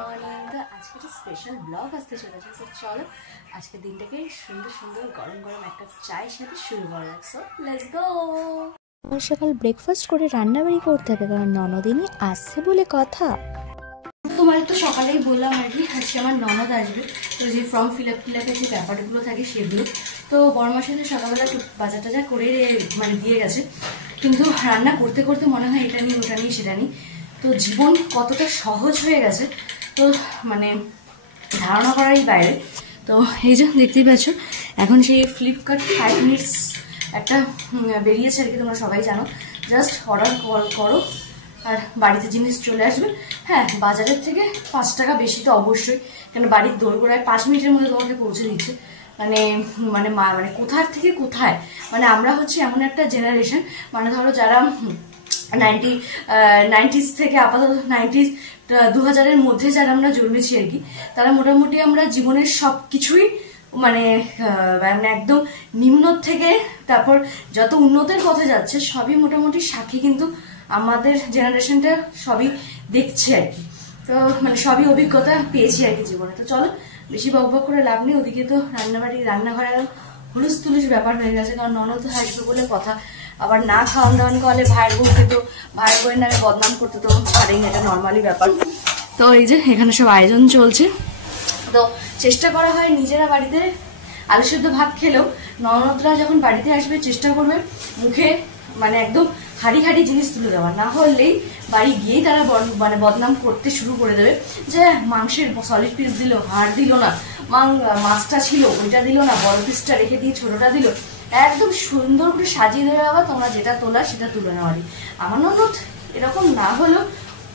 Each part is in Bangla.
মর্নিং। তো আজকে একটা স্পেশাল ব্লগ আসতে চলেছে। তো চলো আজকে দিনটাকে সুন্দর সুন্দর গরম গরম একটা চায়ের সাথে শুরু করা যাক। So let's go. সকাল ব্রেকফাস্ট করে রান্নাবাড়ি করতে হবে, কারণ ননদিনী আসছে বলে কথা। তোমার তো সকালেই বললাম আর কি, আজকে আমার ননদ আসবে। তো যে ফর্ম ফিল আপের যে ব্যাপারগুলো থাকে সেগুলো তো বড়মার সাথে সকালবেলা একটু বাজার টাজার করে মানে দিয়ে গেছে, কিন্তু রান্না করতে করতে মনে হয় এটা নিই ওটা নিই সেটা নিই। তো জীবন কতটা সহজ হয়ে গেছে তো মানে ধারণা করারই বাইরে। তো এই যে দেখতেই পাচ্ছ এখন সেই ফ্লিপকার্ট 5 মিনিটস একটা বেরিয়েছে আর কি, তোমরা সবাই জানো। জাস্ট অর্ডার করো আর বাড়িতে জিনিস চলে আসবে। হ্যাঁ, বাজারের থেকে 5 টাকা বেশি তো অবশ্যই, কেন বাড়ির দোরগোড়ায় 5 মিনিটের মধ্যে তোমাকে পৌঁছে দিচ্ছে। মানে মানে মানে কোথার থেকে কোথায়, মানে আমরা হচ্ছে এমন একটা জেনারেশন, মানে ধরো যারা 90s থেকে আপাতত 2000-এর মধ্যে যারা আমরা জন্মেছি আর কি, তারা মোটামুটি আমরা জীবনের সব কিছুই মানে একদম নিম্ন থেকে তারপর যত উন্নতির পথে যাচ্ছে সবই মোটামুটি সাক্ষী, কিন্তু আমাদের জেনারেশনটা সবই দেখছে আর কি। তো মানে সবই অভিজ্ঞতা পেয়েছি আর কি জীবনে। তো চলো বেশি বকবক করে লাভ নেই, ওদিকে তো রান্নাঘরে একদম হুলুস তুলুস ব্যাপার হয়ে গেছে, কারণ ননদ আসবে বলে কথা। আবার না খাওয়ান দাওয়ান করলে ভাইয়ের বউকে তো ভাইয়ের বউয়ের নামে বদনাম করতে তো পারেই না, এটা নর্মালি ব্যাপার। তো এই যে এখানে সব আয়োজন চলছে। তো চেষ্টা করা হয় নিজেরা বাড়িতে আলু সেদ্ধ ভাত খেলেও ননদরা যখন বাড়িতে আসবে চেষ্টা করবে মুখে মানে একদম হাড়ি হাড়ি জিনিস তুলে দেওয়া, না হলেই বাড়ি গিয়েই তারা মানে বদনাম করতে শুরু করে দেবে যে মাংসের সলিড পিস দিল, হাড় দিল না, মাছটা ছিল ওইটা দিল না, বড় পিসটা রেখে দিয়ে ছোটটা দিল। একদম সুন্দর করে সাজিয়ে দেওয়া হবে, তোমরা যেটা তোলা সেটা তুলে নেওয়ারই। আমার ননদ এরকম না হলেও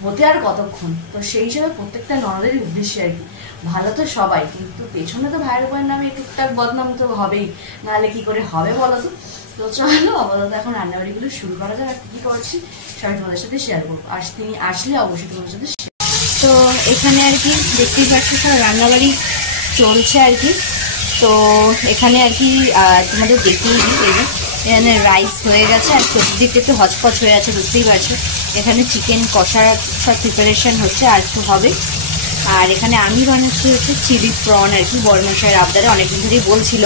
হতে আর কতক্ষণ। তো সেই হিসেবে প্রত্যেকটা ননদেরই উদ্দেশ্যে আর কি, ভালো তো সবাই, কিন্তু পেছনে তো ভাইয়ের বোনের নামে টুকটাক বদনাম তো হবেই, নাহলে কি করে হবে বলো তো। তো চলো আপাতত এখন রান্নাবাড়িগুলো শুরু করা যাক, আর কি করছি সবাই তোমাদের সাথে শেয়ার করবো, আর তিনি আসলে অবশ্যই তোমাদের সাথে। তো এখানে আর কি দেখতেই পাচ্ছি সব রান্নাবাড়ি চলছে আর কি। তো এখানে আর কি তোমাদের দেখিয়ে দিই, এই যে এখানে রাইস হয়ে গেছে আর চতুর্দিকটা একটু হচপচ হয়ে আছে, বুঝতেই পারছো। এখানে চিকেন কষার সব প্রিপারেশন হচ্ছে, আর একটু হবে। আর এখানে আমি বানাচ্ছি হচ্ছে চিলি প্রন আর কি, বড়মশাইয়ের আবদারে অনেকদিন ধরেই বলছিল,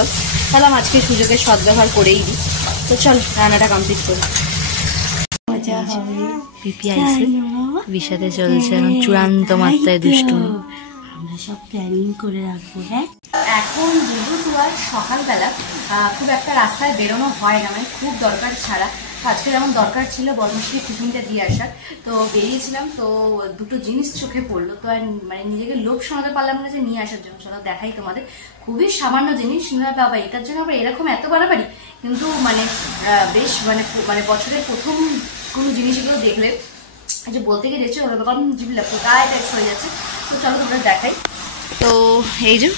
তাহলে আজকে সুযোগের সদ্ব্যবহার করেই দিই। তো চল রান্নাটা কমপ্লিট করি। মজা হবে। পিপিআইসি বিষাদে চলছে এখন চূড়ান্ত মাত্রায় দুষ্টুমি। আমরা সব প্ল্যানিং করে রাখবো। হ্যাঁ, এখন যেহেতু আর সকালবেলা খুব একটা রাস্তায় বেরোনো হয় না, মানে খুব দরকার ছাড়া। আজকে যেমন দরকার ছিল বর্মশাইকে টিফিনটা দিয়ে আসার, তো বেরিয়েছিলাম, তো দুটো জিনিস চোখে পড়লো, তো আর মানে নিজেকে লোভ শোনাতে পারলাম না যে নিয়ে আসার জন্য। চলো দেখাই তোমাদের, খুবই সামান্য জিনিস, বাবা এটার জন্য আবার এরকম এত বাড়াবাড়ি, কিন্তু মানে বেশ মানে বছরের প্রথম কোনো জিনিসগুলো দেখলে যে বলতে গিয়ে দেখছো ওরকম জিবলা গায়ে ট্যাক্স হয়ে যাচ্ছে। তো চলো তোমরা দেখাই। তো এই যে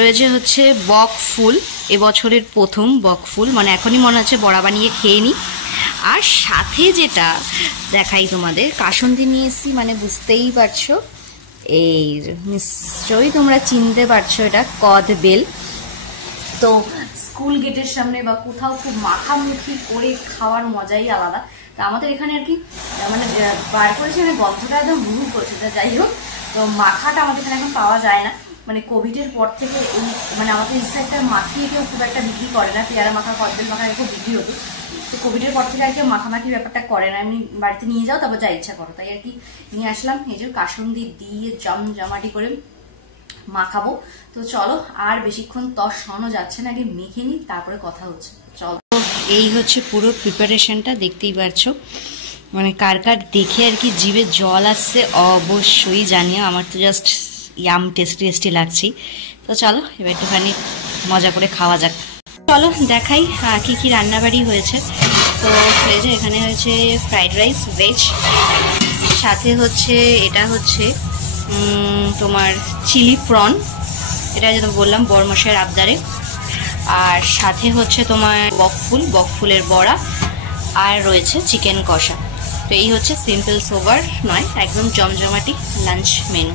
রয়েছে হচ্ছে বক ফুল, এবছরের প্রথম বক ফুল, মানে এখনই মনে হচ্ছে বড়া বানিয়ে খেয়ে নিই। আর সাথে যেটা দেখাই তোমাদের, কাসুন্দি নিয়ে এসেছি, মানে বুঝতেই পারছো, এই নিশ্চয়ই তোমরা চিনতে পারছো, এটা কদবেল। তো স্কুল গেটের সামনে বা কোথাও খুব মাখামুখি করে খাওয়ার মজাই আলাদা। তা আমাদের এখানে আর কি মানে বার করেছে, মানে গন্ধটা একদম হুহু করছে। যাই হোক, তো মাখাটা আমাদের এখানে এখন পাওয়া যায় না, মানে কোভিডের পর থেকে এই মানে আমাদের এই সাইডটা মাখিয়ে কেউ খুব একটা বিক্রি করে না, পেয়ারা মাখা কদবেল মাখা খুব বিক্রি হতো। তো কোভিডের পর থেকে আর কেউ মাখামাখি ব্যাপারটা করে না, এমনি বাড়িতে নিয়ে যাও তারপর যা ইচ্ছা করো, তাই আর কি নিয়ে আসলাম। এই যে কাসুন্দি দিয়ে জমাটি করে মাখাবো। তো চলো আর বেশিক্ষণ তর সরানো যাচ্ছে না, আগে মেখে নিই তারপরে কথা হচ্ছে। চলো, এই হচ্ছে পুরো প্রিপারেশনটা, দেখতেই পারছো, মানে কার কার দেখে আর কি জিভে জল আসছে অবশ্যই জানিও। আমার তো জাস্ট ইয়াম টেস্টি লাগছি। তো চলো এবার একটুখানি মজা করে খাওয়া যাক। চলো দেখাই কি কি রান্নাবাড়ি হয়েছে। তো এই যে এখানে হয়েছে ফ্রাইড রাইস ভেজ, সাথে হচ্ছে এটা হচ্ছে তোমার চিলি প্রন, এটা যেটা বললাম বড়মশাইয়ের আবদারে। আর সাথে হচ্ছে তোমার বকফুলের বড়া, আর রয়েছে চিকেন কষা। তো এই হচ্ছে সিম্পল সোবার নয়, একদম জমজমাটি লাঞ্চ মেনু,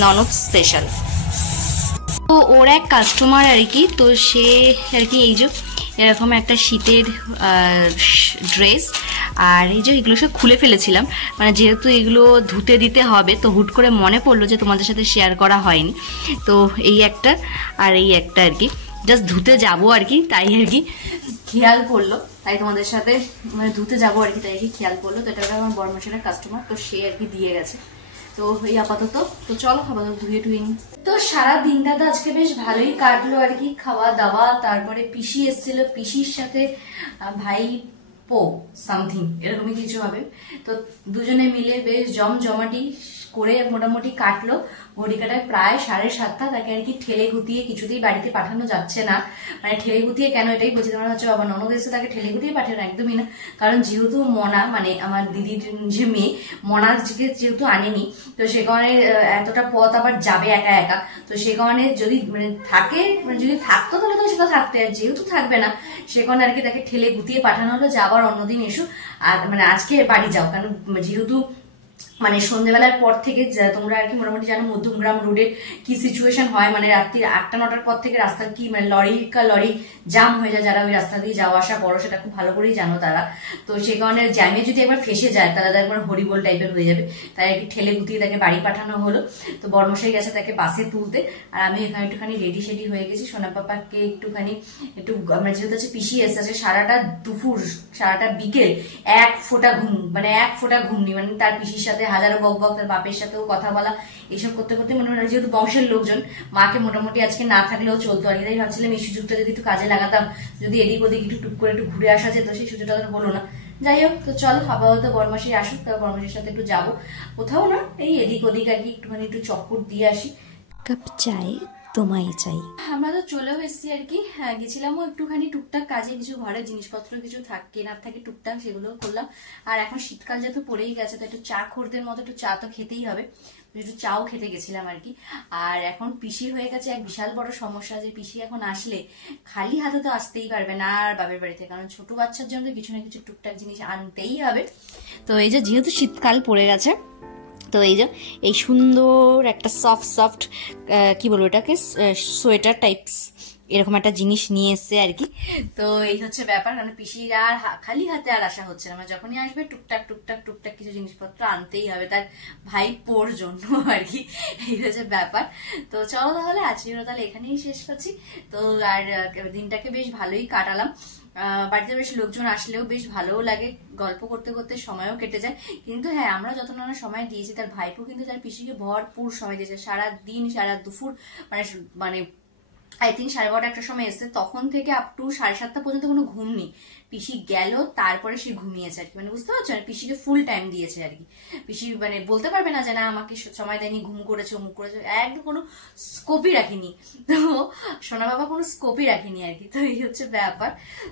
ননদ স্পেশাল। তো ওর এক কাস্টমার আর কি, তো সে আর কি এই যে এরকম একটা শীতের ড্রেস আর এই যে এগুলো সব খুলে ফেলেছিলাম, মানে যেহেতু এগুলো ধুতে দিতে হবে তো হুট করে মনে পড়লো যে তোমাদের সাথে শেয়ার করা হয়নি। তো এই একটা আর এই একটা আর কি জাস্ট ধুতে যাবো আর কি, তাই আর কি খেয়াল পড়লো, তাই তোমাদের সাথে মানে ধুতে যাবো আর কি, তাই কি খেয়াল পড়লো। তো এটা আমার বড়মাসের কাস্টমার, তো সে আর কি দিয়ে গেছে। তো এই আপাতত তো চলো আপাতত ধুয়ে টুয়ে নি। তো সারা দিনটা তো আজকে বেশ ভালোই কাটলো আর কি, খাওয়া দাওয়া, তারপরে পিসি এসেছিল, পিসির সাথে ভাই পো সামথিং এরকমই কিছু হবে। তো দুজনে মিলে বেশ জমজমাটি করে মোটামুটি কাটলো। ঘড়ি কাটায় প্রায় 7:30। তাকে আর কি ঠেলে গুতিয়ে কিছুতেই বাড়িতে পাঠানো যাচ্ছে না, মানে ঠেলে গুতিয়ে কেন এটাই বলছি, তোমরা হচ্ছে বাবা ননদ এসে তাকে ঠেলে গুতিয়ে পাঠানো একদমই না। কারণ যেহেতু মনা মানে আমার দিদির যে মেয়ে, মনার যেহেতু আনেনি, তো সে কারণে এতটা পথ আবার যাবে একা একা, তো সে কারণে যদি মানে থাকে, মানে যদি থাকতো তাহলে তো সেটা থাকতে, আর যেহেতু থাকবে না সে কারণে আর কি তাকে ঠেলে গুতিয়ে পাঠানো হলো যে আবার অন্যদিন এসো, আর মানে আজকে বাড়ি যাও। কারণ যেহেতু মানে সন্ধ্যেবেলার পর থেকে তোমরা আর কি মোটামুটি জানো মধ্যমগ্রাম রোডের কি সিচুয়েশন হয়, মানে রাত্রি 8টা-9টার পর থেকে রাস্তার কি মানে লরি জাম হয়ে যায়, যারা ওই রাস্তা দিয়ে যাওয়া আসা করো সেটা খুব ভালো করেই জানো তারা। তো সে কারণে জ্যামে যদি একবার ফেসে যায় তাহলে একবার হরিবোল টাইপের হয়ে যাবে, তাই আর কি ঠেলে গুতিয়ে তাকে বাড়ি পাঠানো হলো। তো বর্মশাই গেছে তাকে বাসে তুলতে, আর আমি এখানে একটুখানি রেডি সেডি হয়ে গেছি। সোনা পাপাকে একটুখানি আমরা যেহেতু আছে পিসি এসেছে, সারাটা দুপুর সারাটা বিকেল এক ফোঁটা ঘুম নেই, মানে তার পিসির সাথে হাজারো বক, তার বাপের সাথেও কথা বলা, এইসব করতে করতে মনে হয় যেহেতু বংশের লোকজন, মাকে মোটামুটি আজকে না থাকলেও চলতো আর কি। তাই ভাবছিলাম এই সুযোগটা যদি একটু কাজে লাগাতাম, যদি এদিক ওদিক একটু টুক করে একটু ঘুরে আসা যেত, সেই সুযোগটা তো হলো না। যাই হোক, তো চলো আপাতত বরমাসি আসুক, তার বরমাসির সাথে একটু যাবো কোথাও না, এই এদিক ওদিক আর কি একটুখানি একটু চক্কর দিয়ে আসি। কাপ চাই তোমায় চাই। আমরা তো চলেও এসেছি আর কি, হ্যাঁ গেছিলামও একটুখানি টুকটাক কাজে, কিছু ঘরের জিনিসপত্র কিছু কেনার থাকে টুকটাক, সেগুলো করলাম। আর এখন শীতকাল যেহেতু পড়েই গেছে, তো একটু চা খোরদের মতো একটু চা তো খেতেই হবে, একটু চাও খেতে গেছিলাম আর কি। আর এখন পিসির হয়ে গেছে এক বিশাল বড় সমস্যা, যে পিসি এখন আসলে খালি হাতে তো আসতেই পারবে না আর বাপের বাড়িতে, কারণ ছোট বাচ্চার জন্য কিছু না কিছু টুকটাক জিনিস আনতেই হবে। তো এই যে যেহেতু শীতকাল পড়ে গেছে, তো এই যে এই সুন্দর একটা সফট কি বলবো এটাকে, সোয়েটার টাইপস এরকম একটা জিনিস নিয়ে এসছে আর কি। তো এই হচ্ছে ব্যাপার, কারণ পিসির আর খালি হাতে আর আসা হচ্ছে না, মানে যখনই আসবে টুকটাক কিছু জিনিসপত্র আনতেই হবে তার ভাইপোর জন্য আর কি, এই হচ্ছে ব্যাপার। তো চলো তাহলে আজকের তাহলে এখানেই শেষ করছি। তো আর দিনটাকে বেশ ভালোই কাটালাম, বাড়িতে বেশ লোকজন আসলেও বেশ ভালোও লাগে, গল্প করতে করতে সময়ও কেটে যায়। কিন্তু হ্যাঁ, আমরা যত না সময় দিয়েছি, তার ভাইপো কিন্তু তার পিসিকে ভরপুর সময় দিয়েছে, সারা দিন সারা দুপুর, মানে আই থিঙ্ক 12:30 একটা সময় এসছে, তখন থেকে আপ টু 7:30 পর্যন্ত কোনো ঘুম নেই। পিসি গেল তারপরে সে ঘুমিয়েছে আর কি, মানে বুঝতে পারছো, পিসিকে ফুল টাইম দিয়েছে আর কি। পিসি মানে বলতে পারবে না যে না আমাকে সময় দেয়নি, ঘুম করেছে অমুক করেছে, একদম কোনো স্কোপই রাখিনি। তো সোনা বাবা কোনো স্কোপই রাখিনি আর কি। তো এই হচ্ছে ব্যাপার।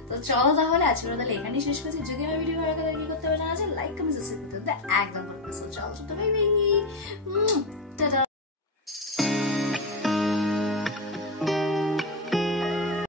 তো চলো তাহলে আজকে তাহলে এখানেই শেষ করছি। যদি আমার ভিডিও ভালো লাগে কি করতে হবে না আছে, লাইক কমেন্ট সাবস্ক্রাইব করতে একদম করতে। চলো বাই বাই।